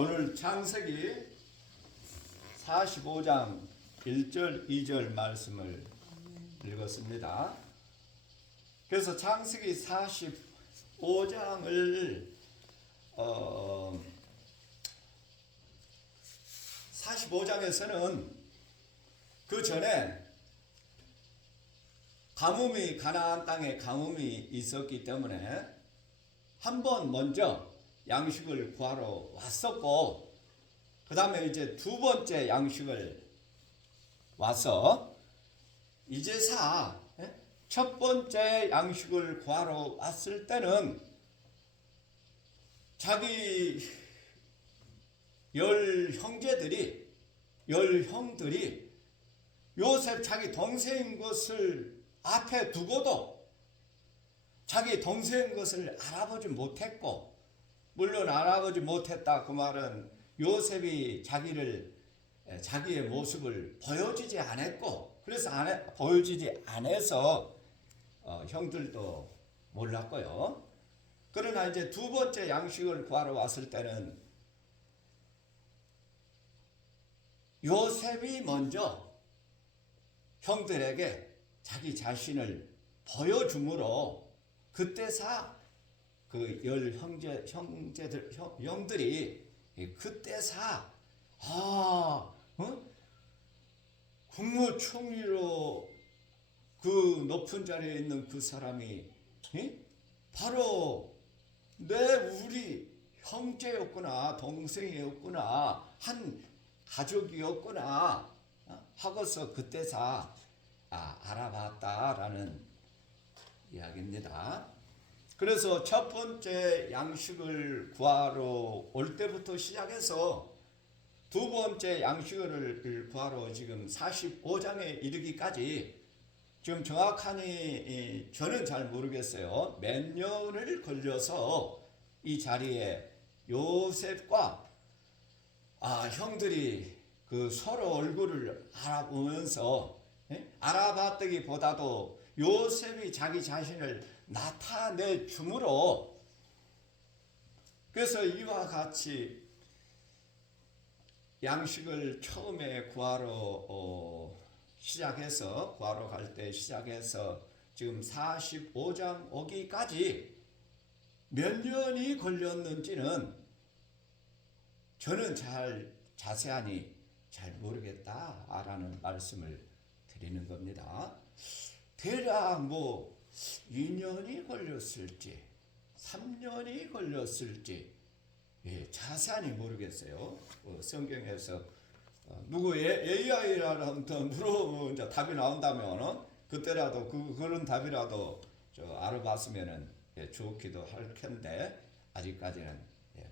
오늘 창세기 45장 1절 2절 말씀을 읽었습니다. 그래서 창세기 45장을 45장에서는 그 전에 가뭄이 가나안 땅에 가뭄이 있었기 때문에 한번 먼저 양식을 구하러 왔었고, 그 다음에 이제 두 번째 양식을 와서 이제사 첫 번째 양식을 구하러 왔을 때는 자기 열 형제들이 요셉 자기 동생인 것을 앞에 두고도 자기 동생인 것을 알아보지 못했고, 물론 알아보지 못했다 그 말은 요셉이 자기의 모습을 보여주지 않았고, 그래서 보여주지 않아서 형들도 몰랐고요. 그러나 이제 두 번째 양식을 구하러 왔을 때는 요셉이 먼저 형들에게 자기 자신을 보여주므로 그때사 그 열 형들이 그때사 국무총리로 그 높은 자리에 있는 그 사람이 바로 우리 형제였구나, 동생이었구나, 한 가족이었구나 하고서 그때사 알아봤다라는 이야기입니다. 그래서 첫 번째 양식을 구하러 올 때부터 시작해서 두 번째 양식을 구하러 지금 45장에 이르기까지 지금 정확하니 저는 잘 모르겠어요. 몇 년을 걸려서 이 자리에 요셉과 형들이 그 서로 얼굴을 알아보면서 알아봤다기보다도 요셉이 자기 자신을 나타내 주므로, 그래서 이와 같이 양식을 처음에 구하러 갈 때 시작해서 지금 45장 오기까지 몇 년이 걸렸는지는 저는 자세하니 잘 모르겠다라는 말씀을 드리는 겁니다. 대략 2년이 걸렸을지 3년이 걸렸을지 자세하니 모르겠어요. 성경에서 누구 AI라도 물어보면 이제 답이 나온다면 그때라도 그런 답이라도 알아봤으면 좋기도 할 텐데 아직까지는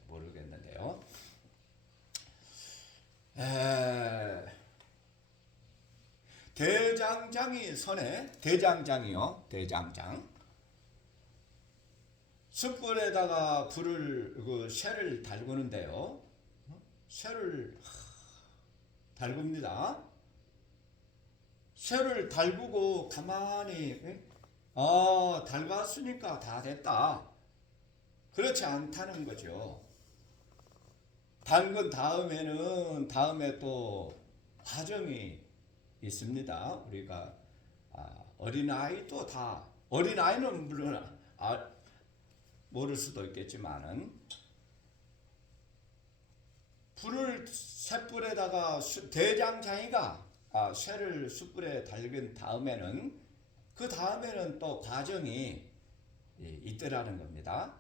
모르겠는데요. 대장장이 선에 대장장 숯불에다가 쇠를 달구는데요. 쇠를 달굽니다. 쇠를 달구고 가만히 달갔으니까 다 됐다. 그렇지 않다는 거죠. 달군 다음에 또 과정이 있습니다. 우리가 어린아이는 물론 모를 수도 있겠지만은 숯불에다가 대장장이가 쇠를 숯불에 달긴 다음에는 또 과정이 있더라는 겁니다.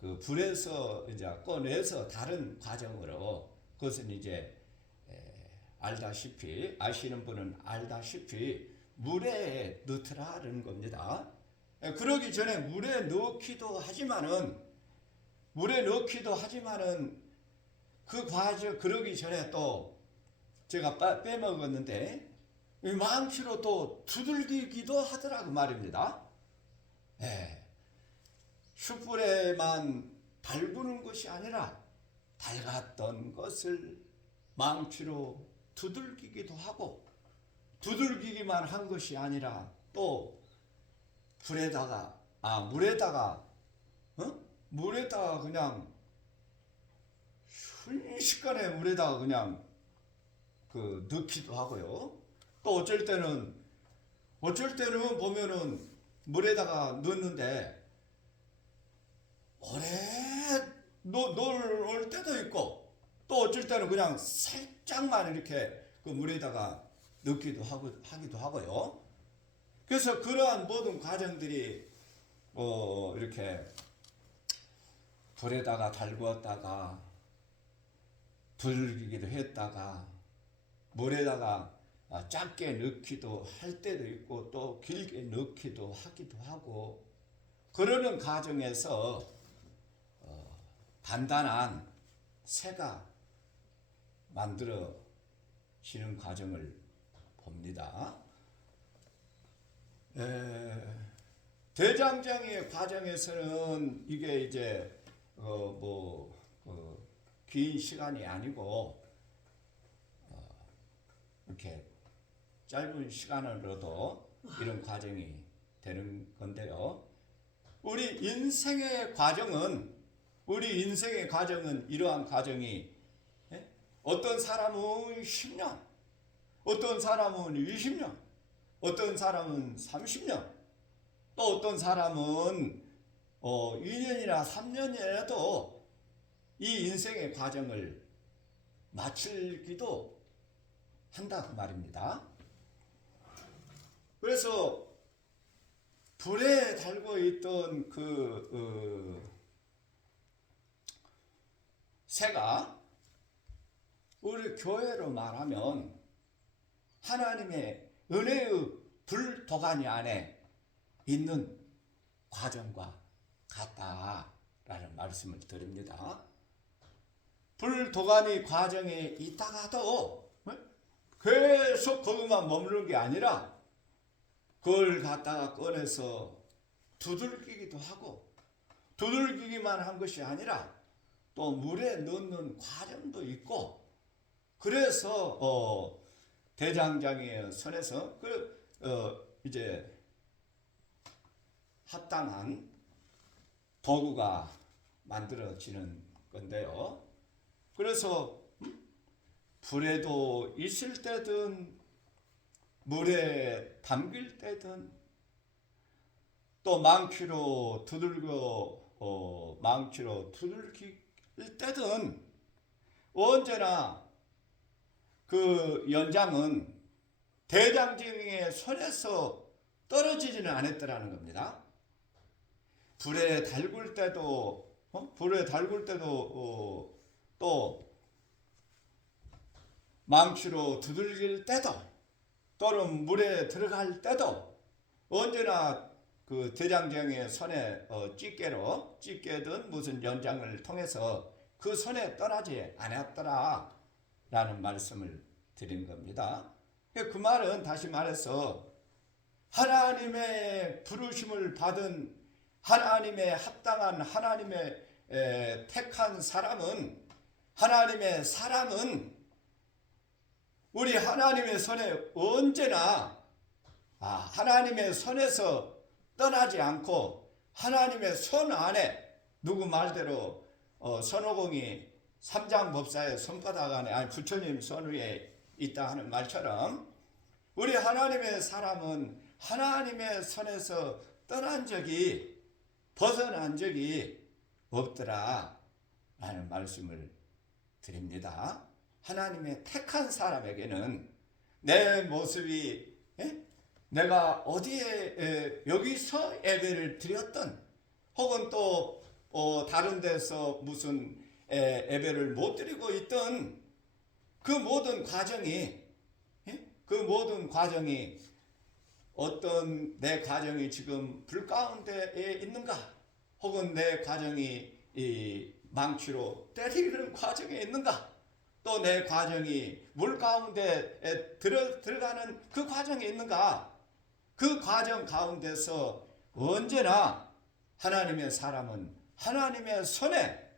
그 불에서 이제 꺼내서 다른 과정으로, 그것은 이제 아시는 분은 알다시피 물에 넣더라는 겁니다. 그러기 전에 물에 넣기도 하지만은 그 과정 그러기 전에 또 제가 빼먹었는데 망치로 또 두들기기도 하더라고 말입니다. 숯불에만 달구는 것이 아니라 달갔던 것을 망치로 두들기기도 하고, 두들기기만 한 것이 아니라 또 물에다가 그냥 순식간에 물에다가 그냥 그 넣기도 하고요. 또 어쩔 때는 보면은 물에다가 넣는데 오래 놀 때도 있고, 또 어쩔 때는 그냥 살짝만 이렇게 그 물에다가 넣기도 하기도 하고요. 그래서 그러한 모든 과정들이 이렇게 불에다가 달구었다가 불기기도 했다가 물에다가 짧게 넣기도 할 때도 있고 또 길게 넣기도 하기도 하고, 그러는 과정에서 단단한 새가 만들어지는 과정을 봅니다. 대장장이의 과정에서는 이게 이제 긴 시간이 아니고 이렇게 짧은 시간으로도 이런 과정이 되는 건데요. 우리 인생의 과정은 이러한 과정이, 어떤 사람은 10년, 어떤 사람은 20년, 어떤 사람은 30년, 또 어떤 사람은 2년이나 3년이라도 이 인생의 과정을 마치기도 한다 그 말입니다. 그래서 불에 달고 있던 새가 우리 교회로 말하면 하나님의 은혜의 불도가니 안에 있는 과정과 같다라는 말씀을 드립니다. 불도가니 과정에 있다가도 계속 거기만 머무는 게 아니라 그걸 갖다가 꺼내서 두들기기도 하고, 두들기기만 한 것이 아니라 또 물에 넣는 과정도 있고, 그래서 대장장이의 손에서 이제 합당한 도구가 만들어지는 건데요. 그래서 불에도 있을 때든 물에 담길 때든 또 망치로 두들길 때든 언제나 그 연장은 대장장이의 손에서 떨어지지는 않았더라는 겁니다. 불에 달굴 때도 또 망치로 두들길 때도 또는 물에 들어갈 때도 언제나 그 대장장이의 손에 집게든 무슨 연장을 통해서 그 손에 떠나지 않았더라 라는 말씀을 드린 겁니다. 그 말은 다시 말해서 하나님의 부르심을 받은 하나님의 합당한 하나님의 택한 사람은, 하나님의 사람은 우리 하나님의 손에 언제나 하나님의 손에서 떠나지 않고 하나님의 손 안에, 누구 말대로 손오공이 삼장법사의 손바닥 안에, 아니 부처님 손 위에 있다 하는 말처럼 우리 하나님의 사람은 하나님의 손에서 벗어난 적이 없더라 라는 말씀을 드립니다. 하나님의 택한 사람에게는 내 모습이 내가 어디에 여기서 예배를 드렸던, 혹은 또 다른 데서 무슨 예배를 못 드리고 있던 그 모든 과정이 어떤 내 가정이 지금 불 가운데에 있는가, 혹은 내 가정이 이 망치로 때리는 과정에 있는가, 또 내 가정이 물 가운데에 들어가는 그 과정에 있는가, 그 과정 가운데서 언제나 하나님의 사람은 하나님의 손에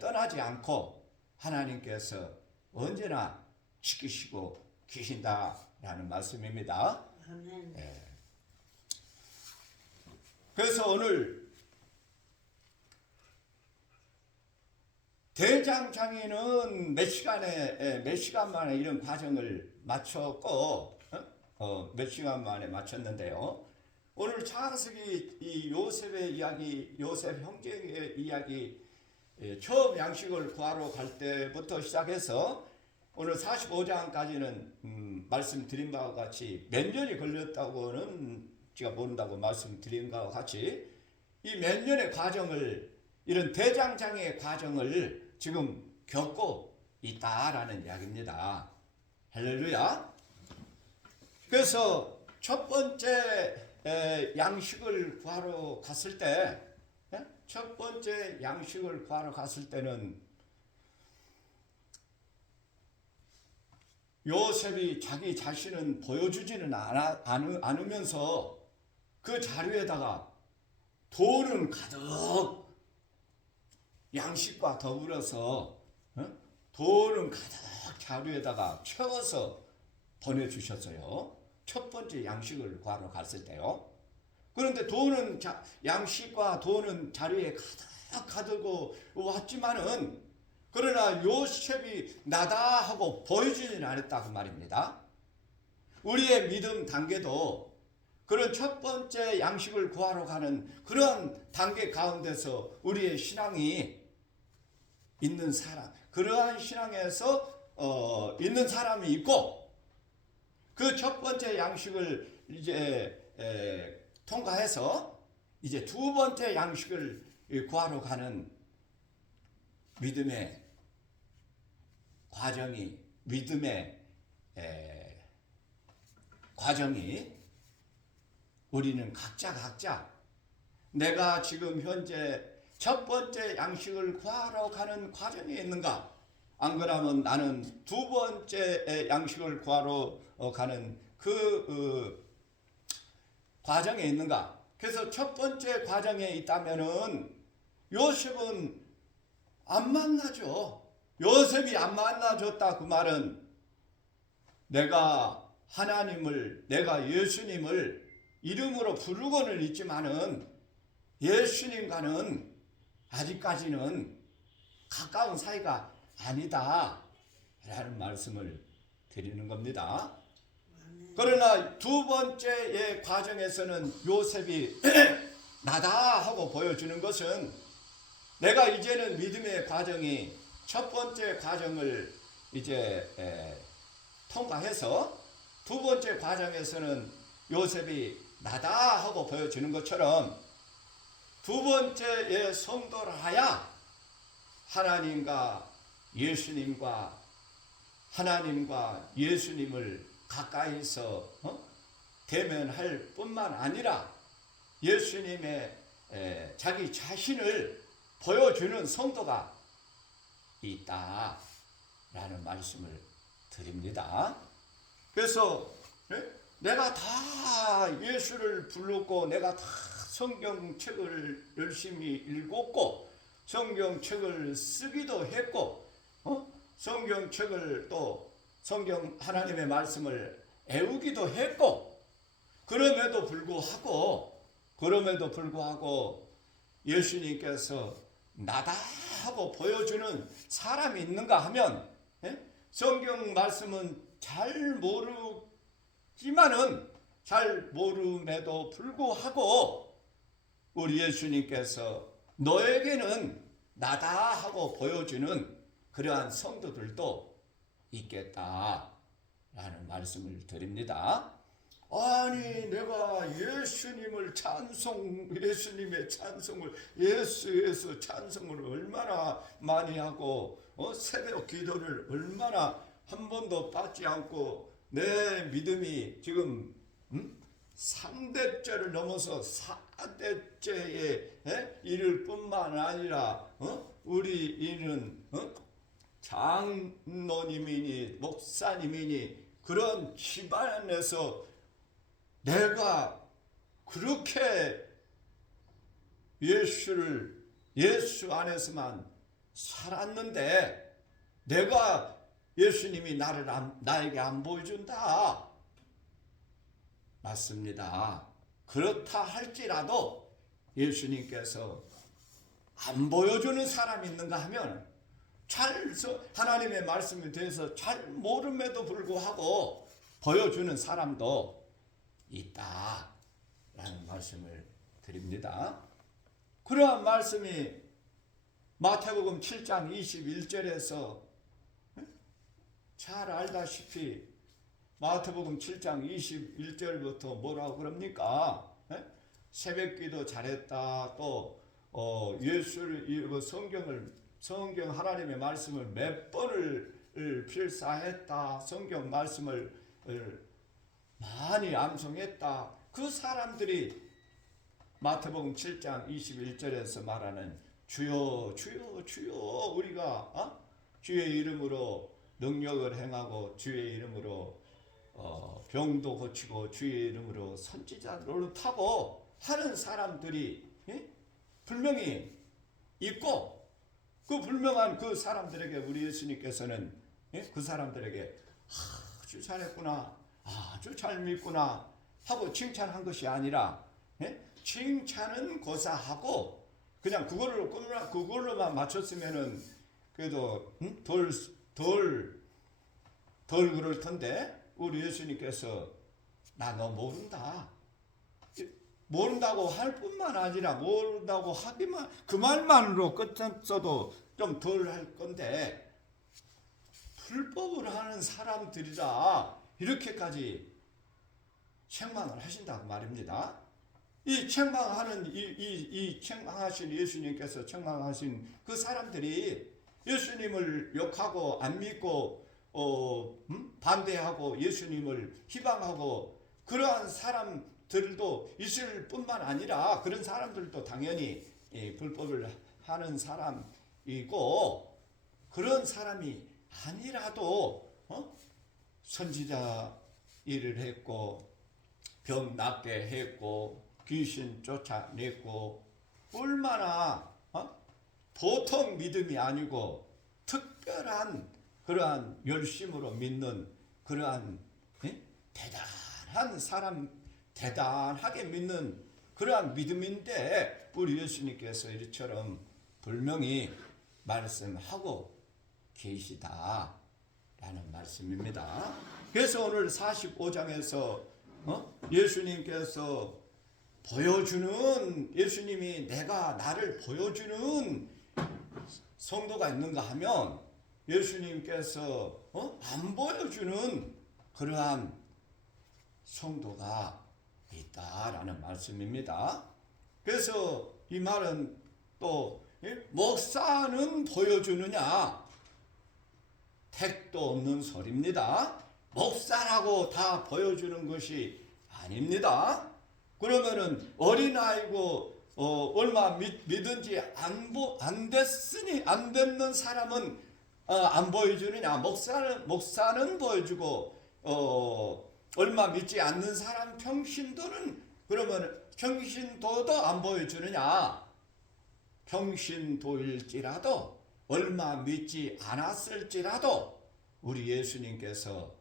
떠나지 않고 하나님께서 언제나 지키시고 계신다라는 말씀입니다. 아멘. 그래서 오늘 대장 장인은 몇 시간 만에 이런 과정을 마쳤고, 몇 시간 만에 마쳤는데요. 오늘 창세기 이 요셉의 이야기, 요셉 형제의 이야기, 처음 양식을 구하러 갈 때부터 시작해서 오늘 45장까지는 말씀드린 바와 같이 몇 년이 걸렸다고는 제가 모른다고 말씀드린 바와 같이 이 몇 년의 과정을, 이런 대장장의 과정을 지금 겪고 있다라는 이야기입니다. 할렐루야. 그래서 첫 번째 양식을 구하러 갔을 때, 첫 번째 양식을 구하러 갔을 때는 요셉이 자기 자신은 보여주지는 않으면서 그 자리에다가 돈은 가득, 양식과 더불어서 돈은 가득 자루에다가 채워서 보내주셨어요. 첫 번째 양식을 구하러 갔을 때요. 그런데 돈은 양식과 돈은 자루에 가득 왔지만은, 그러나 요셉이 나다 하고 보여주지는 않았다고 말입니다. 우리의 믿음 단계도 그런 첫 번째 양식을 구하러 가는 그런 단계 가운데서 우리의 신앙이 있는 사람, 그러한 신앙에서 있는 사람이 있고, 그 첫 번째 양식을 이제 통과해서 이제 두 번째 양식을 구하러 가는 믿음의 과정이, 우리는 각자 내가 지금 현재 첫 번째 양식을 구하러 가는 과정에 있는가? 안 그러면 나는 두 번째 양식을 구하러 가는 그 과정에 있는가? 그래서 첫 번째 과정에 있다면은 요셉은 안 만나죠. 요셉이 안 만나줬다 그 말은 내가 하나님을, 내가 예수님을 이름으로 부르고는 있지만은 예수님과는 아직까지는 가까운 사이가 아니다 라는 말씀을 드리는 겁니다. 그러나 두 번째의 과정에서는 요셉이 나다 하고 보여주는 것은, 내가 이제는 믿음의 과정이 첫 번째 과정을 이제 통과해서 두 번째 과정에서는 요셉이 나다 하고 보여주는 것처럼 두 번째의 성도를 하야 하나님과 예수님을 가까이서 대면할 뿐만 아니라 예수님의 자기 자신을 보여주는 성도가 있다라는 말씀을 드립니다. 그래서 내가 다 예수를 불렀고, 내가 다 성경책을 열심히 읽었고, 성경책을 쓰기도 했고, 성경책을 또 성경 하나님의 말씀을 애우기도 했고, 그럼에도 불구하고 예수님께서 나다 하고 보여주는 사람이 있는가 하면, 성경 말씀은 잘 모름에도 불구하고 우리 예수님께서 너에게는 나다 하고 보여주는 그러한 성도들도 있겠다라는 말씀을 드립니다. 아니 내가 예수님의 찬송을, 예수 찬송을 얼마나 많이 하고 새벽 기도를 얼마나 한 번도 빠지지 않고 내 믿음이 지금 3대째를 넘어서 4대째에 이를 뿐만 아니라 우리 이는 장로님이니 목사님이니 그런 집안에서 내가 그렇게 예수 안에서만 살았는데 내가 예수님이 나에게 안 보여준다. 맞습니다. 그렇다 할지라도 예수님께서 안 보여주는 사람이 있는가 하면 하나님의 말씀에 대해서 잘 모름에도 불구하고 보여주는 사람도 있다라는 말씀을 드립니다. 그러한 말씀이 마태복음 7장 21절에서 잘 알다시피 마태복음 7장 21절부터 뭐라고 그럽니까? 새벽기도 잘했다. 또 성경 하나님의 말씀을 몇 번을 필사했다. 성경 말씀을 많이 암송했다. 그 사람들이 마태복음 7장 21절에서 말하는 주여 주여 주여 우리가 주의 이름으로 능력을 행하고 주의 이름으로 병도 고치고 주의 이름으로 선지자 노릇하고 하는 사람들이 분명히 있고, 그 분명한 그 사람들에게 우리 예수님께서는 그 사람들에게 아주 잘했구나, 아주 잘 믿구나 하고 칭찬한 것이 아니라 칭찬은 고사하고 그냥 그걸로만 맞췄으면은 그래도 덜 그럴 텐데, 우리 예수님께서 나 너 모른다고 할 뿐만 아니라 모른다고 하기만 그 말만으로 끝났어도 좀 덜 할 건데, 불법을 하는 사람들이라 이렇게까지 책망을 하신다고 말입니다. 이 책망하신 예수님께서 책망하신 그 사람들이 예수님을 욕하고 안 믿고 반대하고 예수님을 희방하고 그러한 사람들도 있을 뿐만 아니라, 그런 사람들도 당연히 불법을 하는 사람이고, 그런 사람이 아니라도 선지자 일을 했고 병 낫게 했고 귀신 쫓아냈고, 얼마나 보통 믿음이 아니고 특별한 그러한 열심으로 믿는 그러한 대단한 사람, 대단하게 믿는 그러한 믿음인데, 우리 예수님께서 이처럼 분명히 말씀하고 계시다라는 말씀입니다. 그래서 오늘 45장에서 예수님께서 보여주는, 예수님이 내가 나를 보여주는 성도가 있는가 하면 예수님께서 안 보여주는 그러한 성도가 있다라는 말씀입니다. 그래서 이 말은 또 목사는 보여주느냐, 택도 없는 소리입니다. 목사라고 다 보여주는 것이 아닙니다. 그러면은 어린아이고 얼마 믿은지 안 됐는 사람은 안 보여주느냐? 목사는 보여주고 얼마 믿지 않는 사람 평신도는, 그러면 평신도도 안 보여주느냐? 평신도일지라도 얼마 믿지 않았을지라도 우리 예수님께서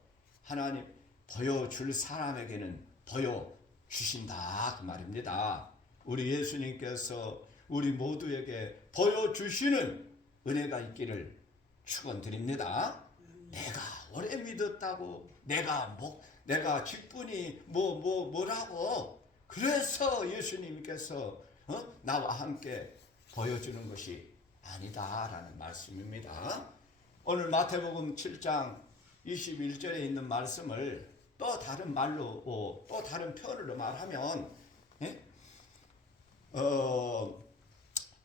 하나님 보여줄 사람에게는 보여주신다 그 말입니다. 우리 예수님께서 우리 모두에게 보여주시는 은혜가 있기를 축원드립니다. 내가 오래 믿었다고, 내가 직분이 뭐라고 그래서 예수님께서 나와 함께 보여주는 것이 아니다라는 말씀입니다. 오늘 마태복음 7장 21절에 있는 말씀을 또 다른 말로 또 다른 표현으로 말하면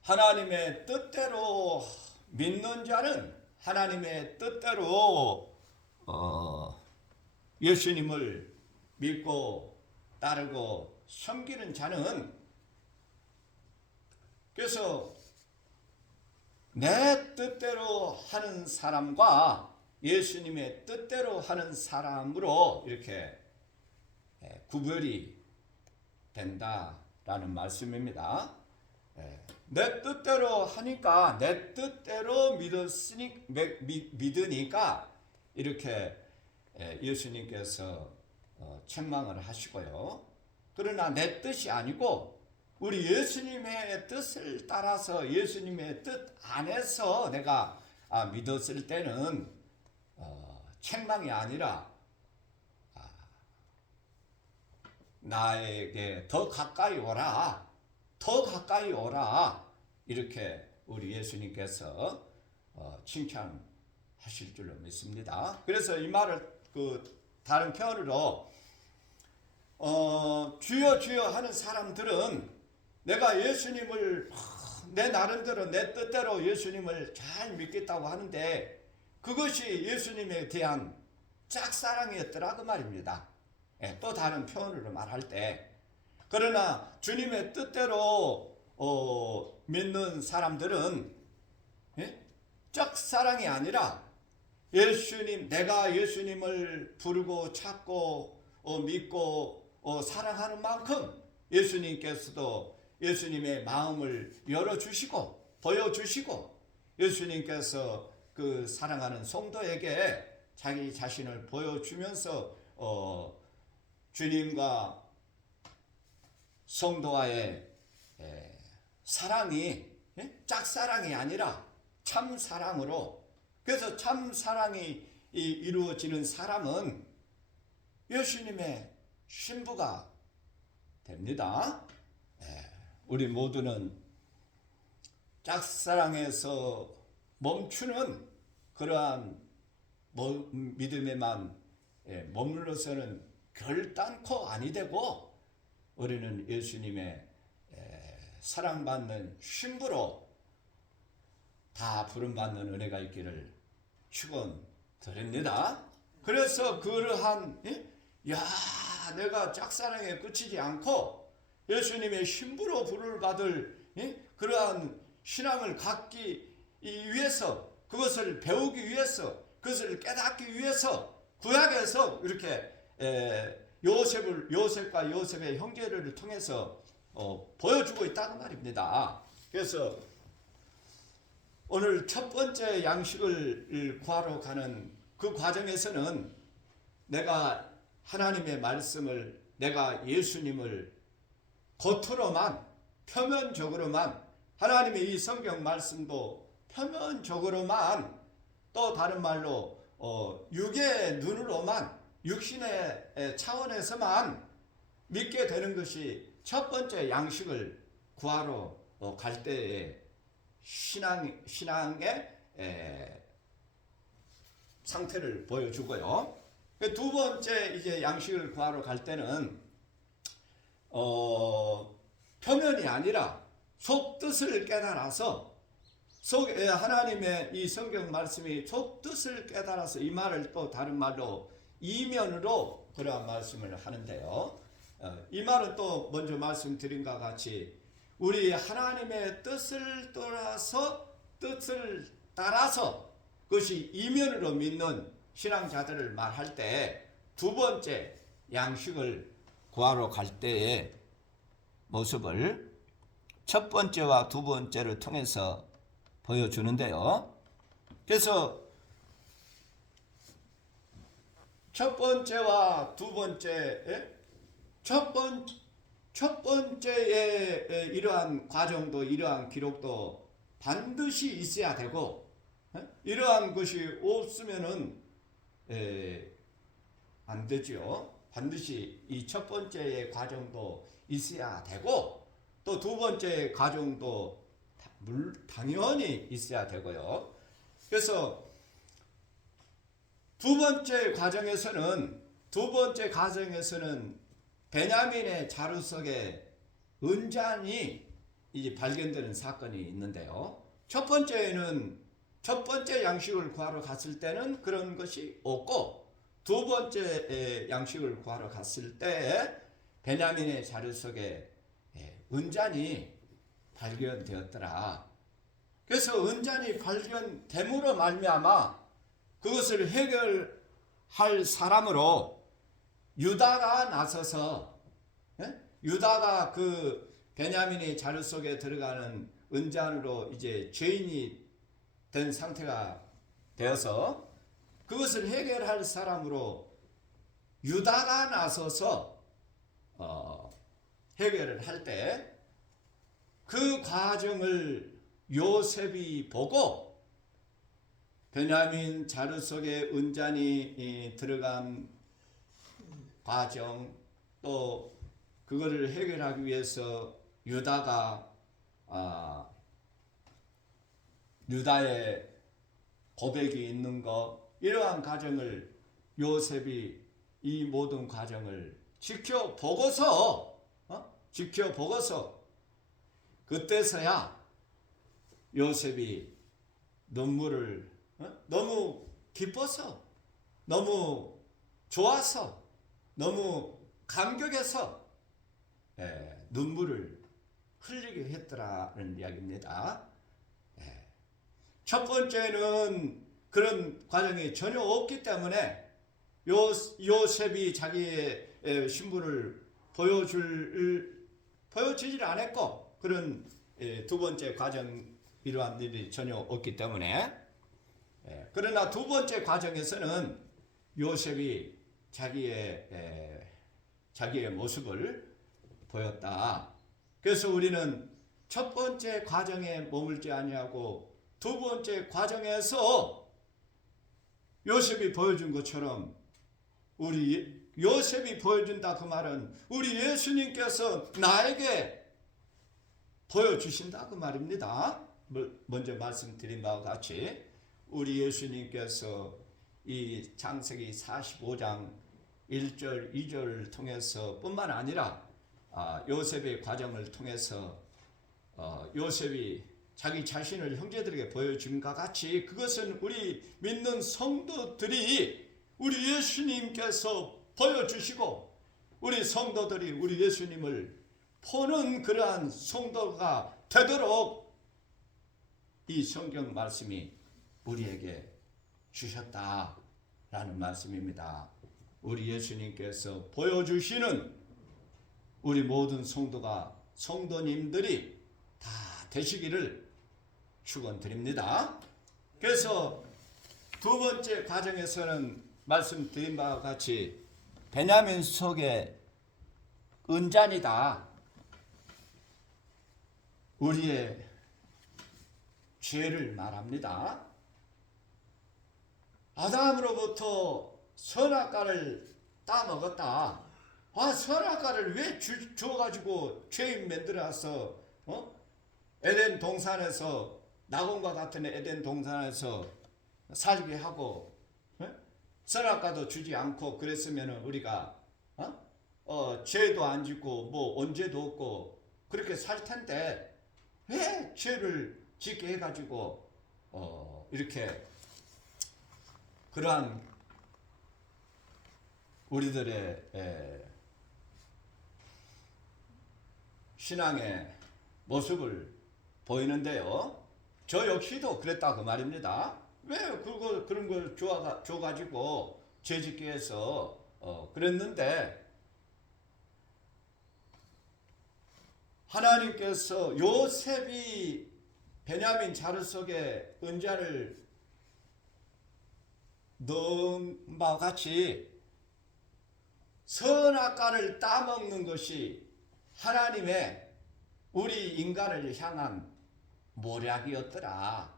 하나님의 뜻대로 믿는 자는, 하나님의 뜻대로 예수님을 믿고 따르고 섬기는 자는, 그래서 내 뜻대로 하는 사람과 예수님의 뜻대로 하는 사람으로 이렇게 구별이 된다라는 말씀입니다. 내 뜻대로 하니까, 내 뜻대로 믿으니까 이렇게 예수님께서 책망을 하시고요. 그러나 내 뜻이 아니고 우리 예수님의 뜻을 따라서, 예수님의 뜻 안에서 내가 믿었을 때는 책망이 아니라 나에게 더 가까이 오라, 더 가까이 오라, 이렇게 우리 예수님께서 칭찬하실 줄로 믿습니다. 그래서 이 말을 다른 표현으로 주여 주여 하는 사람들은 내가 예수님을 내 나름대로 내 뜻대로 예수님을 잘 믿겠다고 하는데 그것이 예수님에 대한 짝사랑이었더라 그 말입니다. 또 다른 표현으로 말할 때, 그러나 주님의 뜻대로 믿는 사람들은 짝사랑이 아니라 내가 예수님을 부르고 찾고 믿고 사랑하는 만큼 예수님께서도 예수님의 마음을 열어주시고 보여주시고 예수님께서 그 사랑하는 성도에게 자기 자신을 보여주면서 주님과 성도와의 사랑이 짝사랑이 아니라 참사랑으로, 그래서 참사랑이 이루어지는 사람은 예수님의 신부가 됩니다. 우리 모두는 짝사랑에서 멈추는 그러한 믿음에만 머물러서는 결단코 아니 되고 우리는 예수님의 사랑받는 신부로 다 부름받는 은혜가 있기를 축원드립니다. 그래서 그러한 내가 짝사랑에 그치지 않고 예수님의 신부로 부름을 받을 그러한 신앙을 갖기 위해서, 그것을 배우기 위해서, 그것을 깨닫기 위해서 구약에서 이렇게 요셉과 요셉의 형제를 통해서 보여주고 있다는 말입니다. 그래서 오늘 첫 번째 양식을 구하러 가는 그 과정에서는 내가 하나님의 말씀을, 내가 예수님을 겉으로만, 표면적으로만, 하나님의 이 성경 말씀도 표면적으로만, 또 다른 말로 육의 눈으로만, 육신의 차원에서만 믿게 되는 것이 첫 번째 양식을 구하러 갈 때의 신앙의 상태를 보여주고요. 두 번째 이제 양식을 구하러 갈 때는 표면이 아니라 속뜻을 깨달아서 하나님의 이 성경 말씀이 속뜻을 깨달아서, 이 말을 또 다른 말로 이면으로 그러한 말씀을 하는데요. 이 말은 또 먼저 말씀드린 것과 같이 우리 하나님의 뜻을 따라서 그것이 이면으로 믿는 신앙자들을 말할 때 두 번째 양식을 구하러 갈 때의 모습을 첫 번째와 두 번째를 통해서 보여주는데요. 그래서 첫 번째와 두 번째, 첫 번째의 이러한 과정도, 이러한 기록도 반드시 있어야 되고, 이러한 것이 없으면은 안 되죠. 반드시 이 첫 번째의 과정도 있어야 되고, 또 두 번째 과정도 당연히 있어야 되고요. 그래서 두 번째 과정에서는 베냐민의 자루 속에 은잔이 이제 발견되는 사건이 있는데요. 첫 번째 양식을 구하러 갔을 때는 그런 것이 없고, 두 번째 양식을 구하러 갔을 때 베냐민의 자루 속에 은잔이 발견되었더라. 그래서 은잔이 발견됨으로 말미암아 그것을 해결할 사람으로 유다가 나서서, 유다가 그 베냐민의 자루 속에 들어가는 은잔으로 이제 죄인이 된 상태가 되어서 그것을 해결할 사람으로 유다가 나서서 해결을 할 때 그 과정을 요셉이 보고 베냐민 자루 속에 은잔이 들어간 과정, 또 그거를 해결하기 위해서 유다가 유다의 고백이 있는 거, 이러한 과정을 요셉이 이 모든 과정을 지켜보고서 그때서야 요셉이 눈물을 너무 기뻐서, 너무 좋아서, 너무 감격해서 눈물을 흘리게 했더라는 이야기입니다. 첫 번째는 그런 과정이 전혀 없기 때문에 요셉이 자기의 신분을 보여주질 않았고, 그런 두 번째 과정, 이러한 일이 전혀 없기 때문에. 그러나 두 번째 과정에서는 요셉이 자기의 모습을 보였다. 그래서 우리는 첫 번째 과정에 머물지 아니하고 두 번째 과정에서 요셉이 보여준 것처럼, 우리 요셉이 보여준다, 그 말은 우리 예수님께서 나에게 보여주신다, 그 말입니다. 먼저 말씀드린 바와 같이 우리 예수님께서 이 창세기 45장 1절 2절을 통해서 뿐만 아니라 요셉의 과정을 통해서 요셉이 자기 자신을 형제들에게 보여줌과 같이, 그것은 우리 믿는 성도들이 우리 예수님께서 보여주시고, 우리 성도들이 우리 예수님을 보는 그러한 성도가 되도록 이 성경 말씀이 우리에게 주셨다라는 말씀입니다. 우리 예수님께서 보여주시는 우리 모든 성도님들이 다 되시기를 축원드립니다. 그래서 두 번째 과정에서는 말씀드린 바와 같이 베냐민 속에 은잔이다, 우리의 죄를 말합니다. 아담으로부터 선악과를 따먹었다. 선악과를 왜 주어가지고 죄인 만들어서 에덴 동산에서, 낙원과 같은 에덴 동산에서 살게 하고 선악과도 주지 않고 그랬으면 우리가 죄도 안 짓고 뭐 언제도 없고 그렇게 살 텐데, 왜 죄를 짓게 해가지고 이렇게 그러한 우리들의 신앙의 모습을 보이는데요. 저 역시도 그랬다고 말입니다. 왜 그런 걸 줘가지고 죄짓게 해서 그랬는데, 하나님께서 요셉이 베냐민 자루 속에 은자를 넣은 바와 같이 선악과를 따먹는 것이 하나님의 우리 인간을 향한 모략이었더라.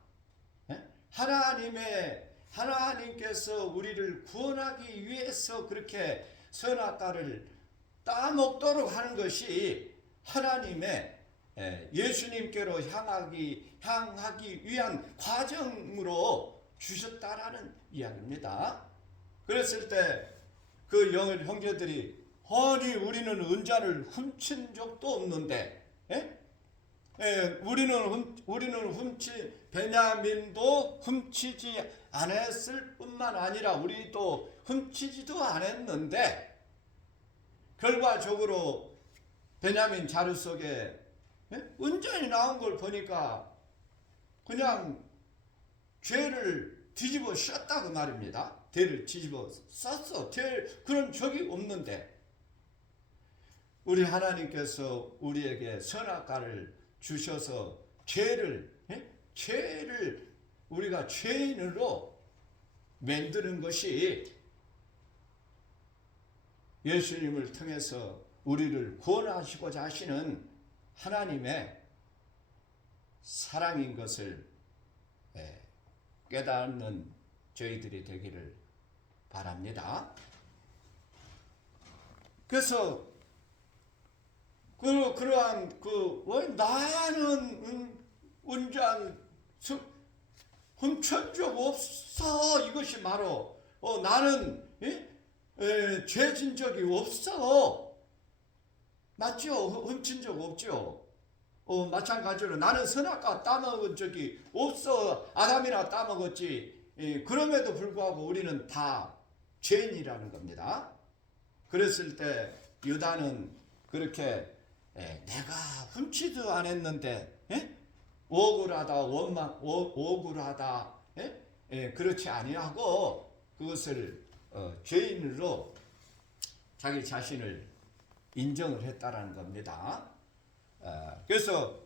하나님께서 우리를 구원하기 위해서 그렇게 선악과를 따먹도록 하는 것이 하나님의 예수님께로 향하기 위한 과정으로 주셨다라는 이야기입니다. 그랬을 때 그 형제들이, 아니 우리는 은잔을 훔친 적도 없는데, 우리는 베냐민도 훔치지 않았을 뿐만 아니라 우리도 훔치지도 않았는데, 결과적으로 베냐민 자루 속에 은잔이 나온 걸 보니까 그냥 죄를 뒤집어 씌웠다, 그 말입니다. 죄를 뒤집어 썼어. 그런 적이 없는데, 우리 하나님께서 우리에게 선악과를 주셔서 죄를 우리가 죄인으로 만드는 것이 예수님을 통해서 우리를 구원하시고자 하시는 하나님의 사랑인 것을 깨닫는 저희들이 되기를 바랍니다. 그래서 그러한 나는 운전 훔친 적 없어. 이것이 바로 나는 죄 진 적이 없어. 맞죠? 훔친 적 없죠. 마찬가지로 나는 선악과 따먹은 적이 없어. 아담이나 따먹었지. 그럼에도 불구하고 우리는 다 죄인이라는 겁니다. 그랬을 때 유다는 그렇게 내가 훔치도 안 했는데 억울하다 억울하다 그렇지 아니하고 그것을 죄인으로 자기 자신을 인정을 했다라는 겁니다. 그래서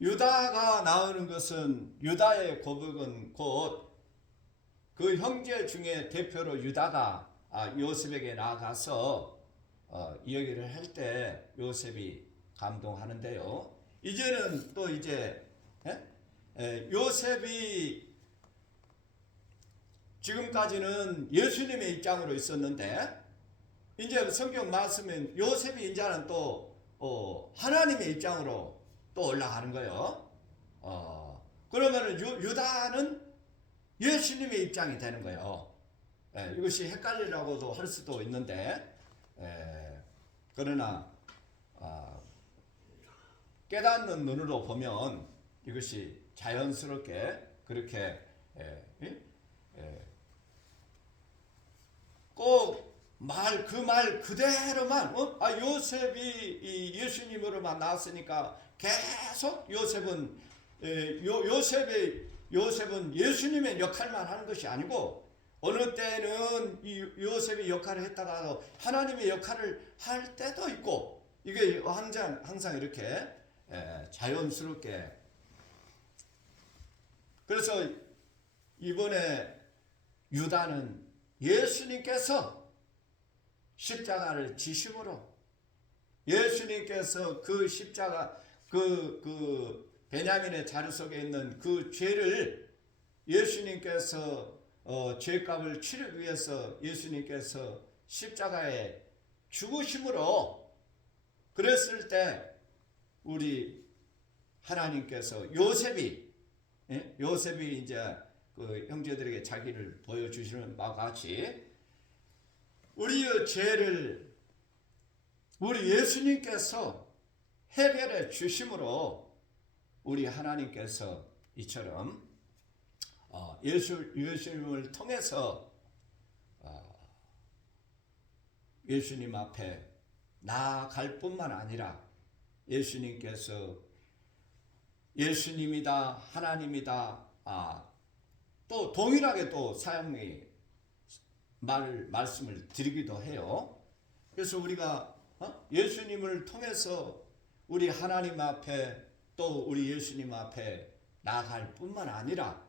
유다가 나오는 것은 유다의 고백은 곧 그 형제 중에 대표로 유다가 요셉에게 나아가서 이 얘기를 할 때 요셉이 감동하는데요. 이제는 또 이제 요셉이 지금까지는 예수님의 입장으로 있었는데 이제 성경 말씀은 요셉이 이제는 또 하나님의 입장으로 또 올라가는 거예요. 그러면은 유다는 예수님의 입장이 되는 거예요. 이것이 헷갈리라고도 할 수도 있는데 그러나 깨닫는 눈으로 보면 이것이 자연스럽게 그렇게 꼭 그 말 그대로만 요셉이 이 예수님으로만 나왔으니까 계속 요셉은 예수님의 역할만 하는 것이 아니고 어느 때는 이 요셉이 역할을 했다가 하나님의 역할을 할 때도 있고 이게 항상 이렇게 자연스럽게. 그래서 이번에 유다는 예수님께서 십자가를 지심으로 예수님께서 그 십자가 그 베냐민의 자루 속에 있는 그 죄를 예수님께서 죄값을 치르기 위해서 예수님께서 십자가에 죽으심으로 그랬을 때 우리 하나님께서 요셉이 이제 그 형제들에게 자기를 보여주시는 바와 같이 우리의 죄를 우리 예수님께서 해결해 주심으로 우리 하나님께서 이처럼 예수님을 통해서 예수님 앞에 나아갈 뿐만 아니라 예수님께서 예수님이다 하나님이다 또 동일하게 또 사용이 말씀을 드리기도 해요. 그래서 우리가 예수님을 통해서 우리 하나님 앞에 또 우리 예수님 앞에 나아갈 뿐만 아니라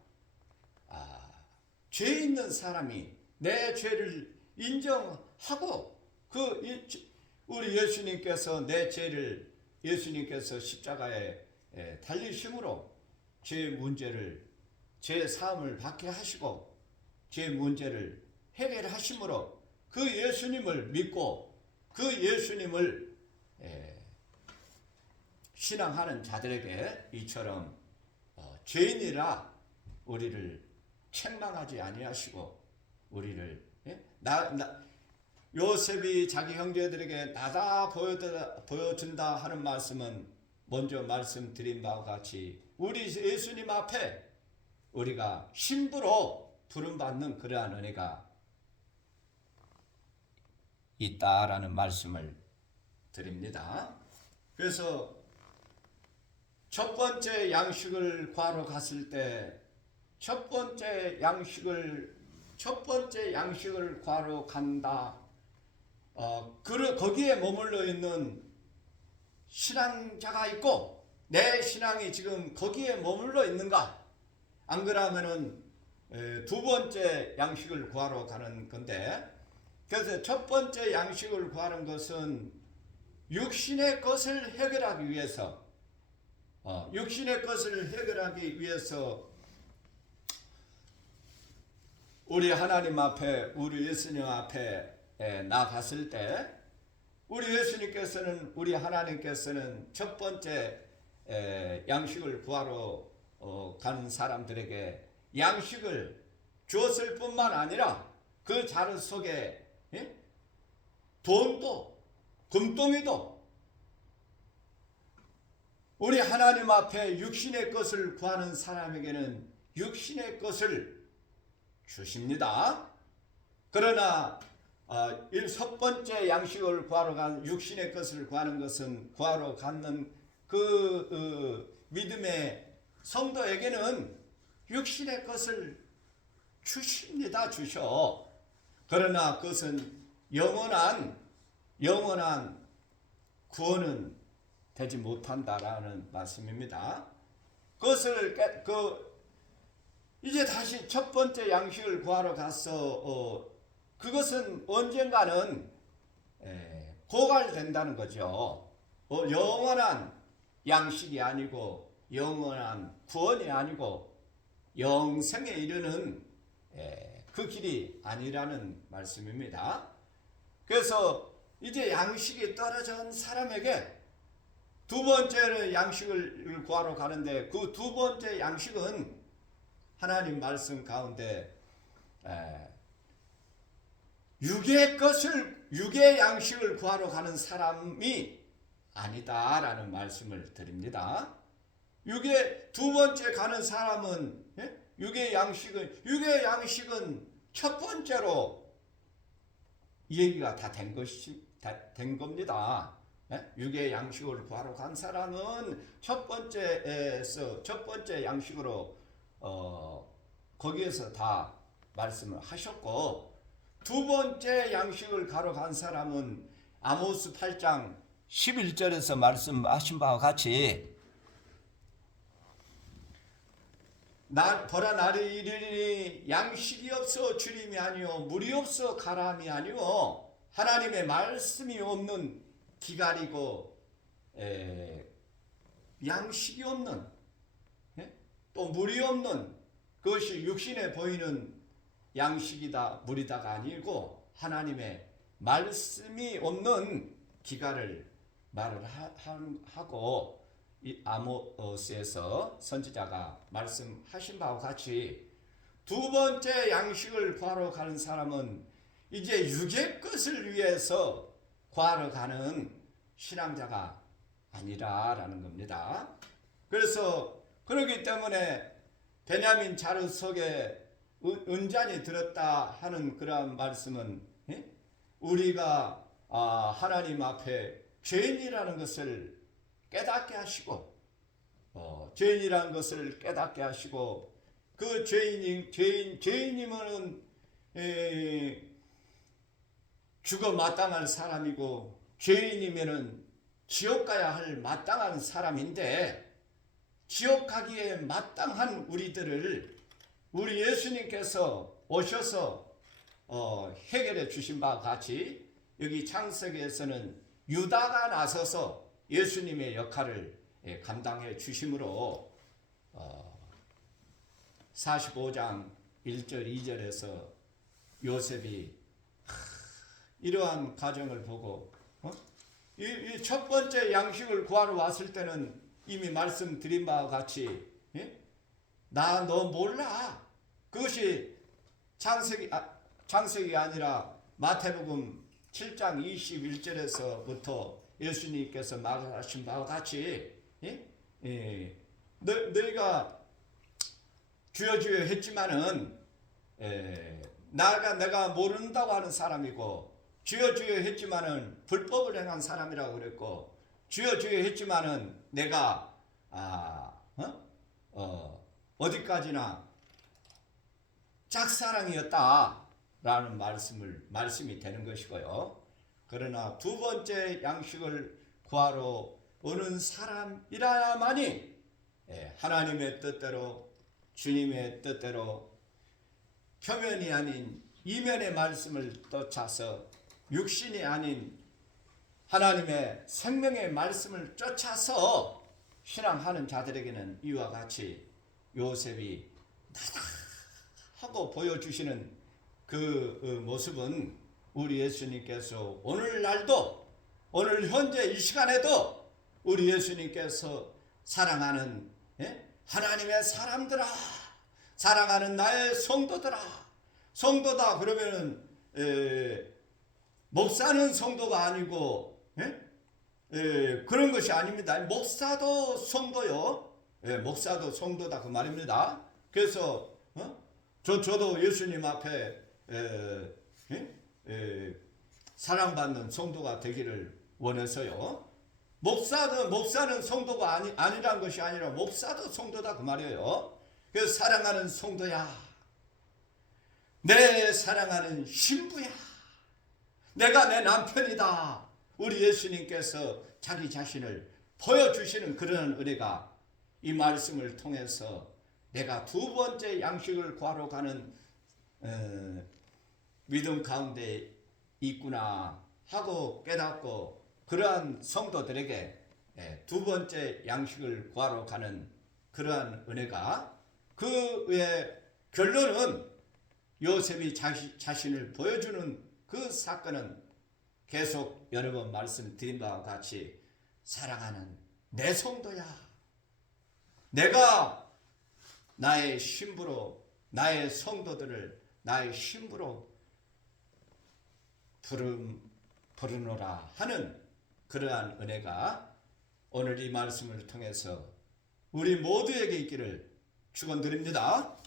죄 있는 사람이 내 죄를 인정하고 우리 예수님께서 내 죄를 예수님께서 십자가에 달리심으로 죄 사함을 받게 하시고 죄 문제를 해결하심으로 그 예수님을 믿고 그 예수님을 신앙하는 자들에게 이처럼 죄인이라 우리를 책망하지 아니하시고 우리를 요셉이 자기 형제들에게 나다 보여준다 하는 말씀은 먼저 말씀드린 바와 같이 우리 예수님 앞에 우리가 신부로 부름받는 그러한 은혜가 있다라는 말씀을 드립니다. 그래서 첫 번째 양식을 구하러 갔을 때 첫 번째 양식을 구하러 간다. 거기에 머물러 있는 신앙자가 있고 내 신앙이 지금 거기에 머물러 있는가? 안 그러면은 두 번째 양식을 구하러 가는 건데 그래서 첫 번째 양식을 구하는 것은 육신의 것을 해결하기 위해서 육신의 것을 해결하기 위해서 우리 하나님 앞에, 우리 예수님 앞에 나갔을 때 우리 예수님께서는, 우리 하나님께서는 첫 번째 양식을 구하러 가는 사람들에게 양식을 주었을 뿐만 아니라 그 자루 속에 돈도 금덩이도 우리 하나님 앞에 육신의 것을 구하는 사람에게는 육신의 것을 주십니다. 그러나 첫 번째 양식을 구하러 간 육신의 것을 구하는 것은 구하러 가는 그 믿음의 성도에게는 육신의 것을 주십니다. 주셔. 그러나 그것은 영원한 구원은 되지 못한다라는 말씀입니다. 그것을 이제 다시 첫 번째 양식을 구하러 가서 그것은 언젠가는 고갈된다는 거죠. 영원한 양식이 아니고 영원한 구원이 아니고 영생에 이르는 그 길이 아니라는 말씀입니다. 그래서 이제 양식이 떨어진 사람에게 두 번째 양식을 구하러 가는데 그 두 번째 양식은 하나님 말씀 가운데 육의 양식을 구하러 가는 사람이 아니다라는 말씀을 드립니다. 두 번째 가는 사람은 육의 양식은 첫 번째로 얘기가 다 된 겁니다. 육의 양식을 구하러 간 사람은 첫 번째 양식으로 거기에서 다 말씀을 하셨고, 두 번째 양식을 가러 간 사람은 아모스 8장 11절에서 말씀하신 바와 같이 보라 날이 이르리니 양식이 없어 주림이 아니요 물이 없어 가라함이 아니요 하나님의 말씀이 없는 기갈이고 양식이 없는 또 물이 없는 그것이 육신에 보이는 양식이다 물이다가 아니고 하나님의 말씀이 없는 기갈을 말을 하고 이 아모스에서 선지자가 말씀하신 바와 같이 두 번째 양식을 구하러 가는 사람은 이제 육의 것을 위해서 구하러 가는 신앙자가 아니라라는 겁니다. 그래서 그렇기 때문에 베냐민 자루 속에 은잔이 들었다 하는 그러한 말씀은 우리가 하나님 앞에 죄인이라는 것을 깨닫게 하시고 죄인이라는 것을 깨닫게 하시고 그 죄인이면은 죽어 마땅할 사람이고 죄인이면은 지옥 가야 할 마땅한 사람인데 지옥 가기에 마땅한 우리들을 우리 예수님께서 오셔서 해결해 주신 바와 같이 여기 창세기에서는 유다가 나서서 예수님의 역할을 감당해 주심으로 45장 1절 2절에서 요셉이 이러한 가정을 보고 이 첫 번째 양식을 구하러 왔을 때는 이미 말씀드린 바와 같이 나 너 몰라. 그것이 창세기가 아니라 마태복음 7장 21절에서부터 예수님께서 말하신 바와 같이 너희가 주여 주여 했지만은 내가 모른다고 하는 사람이고 주여 주여 했지만은 불법을 행한 사람이라고 그랬고 주여 주여 했지만은 내가 어디까지나 짝사랑이었다라는 말씀이 되는 것이고요. 그러나 두 번째 양식을 구하러 오는 사람이라야만이 하나님의 뜻대로 주님의 뜻대로 표면이 아닌 이면의 말씀을 쫓아서 육신이 아닌 하나님의 생명의 말씀을 쫓아서 신앙하는 자들에게는 이와 같이 요셉이 나다 하고 보여주시는 그 모습은 우리 예수님께서 오늘날도 오늘 현재 이 시간에도 우리 예수님께서 사랑하는 하나님의 사람들아, 사랑하는 나의 성도들아. 성도다 그러면은 목사는 성도가 아니고 그런 것이 아닙니다. 목사도 성도요. 목사도 성도다 그 말입니다. 그래서 저도 예수님 앞에 사랑받는 성도가 되기를 원해서요. 목사는 성도가 아니란 것이 아니라 목사도 성도다 그 말이에요. 그래서 사랑하는 성도야, 내 사랑하는 신부야, 내가 내 남편이다. 우리 예수님께서 자기 자신을 보여주시는 그런 은혜가 이 말씀을 통해서 내가 두 번째 양식을 구하러 가는 믿음 가운데 있구나 하고 깨닫고, 그러한 성도들에게 두 번째 양식을 구하러 가는 그러한 은혜가, 그의 결론은 요셉이 자신을 보여주는 그 사건은 계속 여러 번 말씀드린 바와 같이 사랑하는 내 성도야, 내가 나의 신부로, 나의 성도들을 나의 신부로 부르노라 하는 그러한 은혜가 오늘 이 말씀을 통해서 우리 모두에게 있기를 축원드립니다.